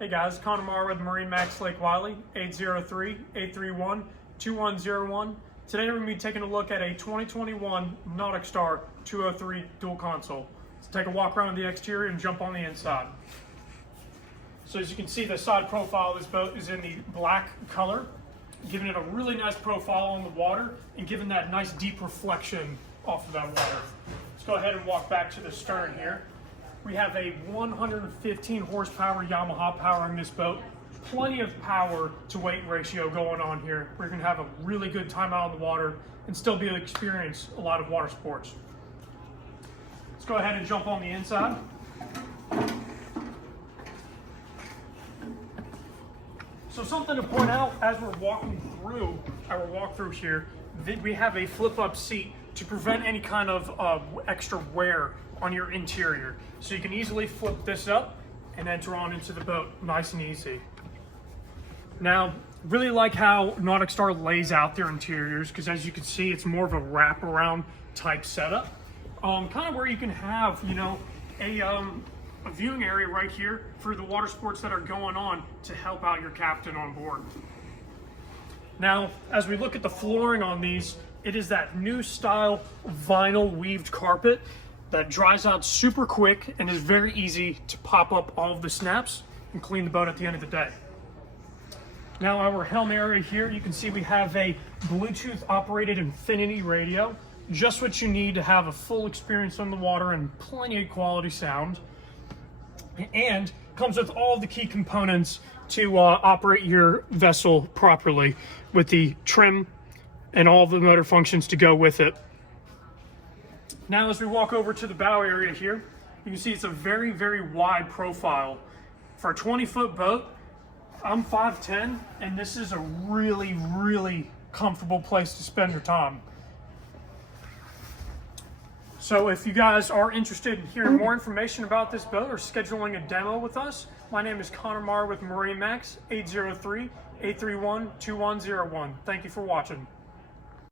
Hey guys, Connor Marr with MarineMax Lake Wylie, 803-831-2101. Today we're going to be taking a look at a 2021 NauticStar 203 dual console. Let's take a walk around the exterior and jump on the inside. So as you can see, the side profile of this boat is in the black color, giving it a really nice profile on the water and giving that nice deep reflection off of that water. Let's go ahead and walk back to the stern here. We have a 115 horsepower Yamaha powering this boat. Plenty of power to weight ratio going on here. We're gonna have a really good time out on the water and still be able to experience a lot of water sports. Let's go ahead and jump on the inside. So something to point out as we're walking through our walkthrough here, we have a flip-up seat to prevent any kind of extra wear on your interior. So you can easily flip this up and enter on into the boat nice and easy. Now, really like how NauticStar lays out their interiors, because as you can see, it's more of a wraparound type setup. Kind of where you can have, you know, a viewing area right here for the water sports that are going on to help out your captain on board. Now, as we look at the flooring on these, it is that new style vinyl weaved carpet that dries out super quick and is very easy to pop up all of the snaps and clean the boat at the end of the day. Now our helm area here, you can see we have a Bluetooth operated infinity radio, just what you need to have a full experience on the water and plenty of quality sound. And comes with all the key components to operate your vessel properly, with the trim and all the motor functions to go with it. Now as we walk over to the bow area here, you can see it's a very, very wide profile. For a 20-foot boat, I'm 5'10", and this is a really, really comfortable place to spend your time. So if you guys are interested in hearing more information about this boat or scheduling a demo with us, my name is Connor Marr with MarineMax, 803-831-2101. Thank you for watching.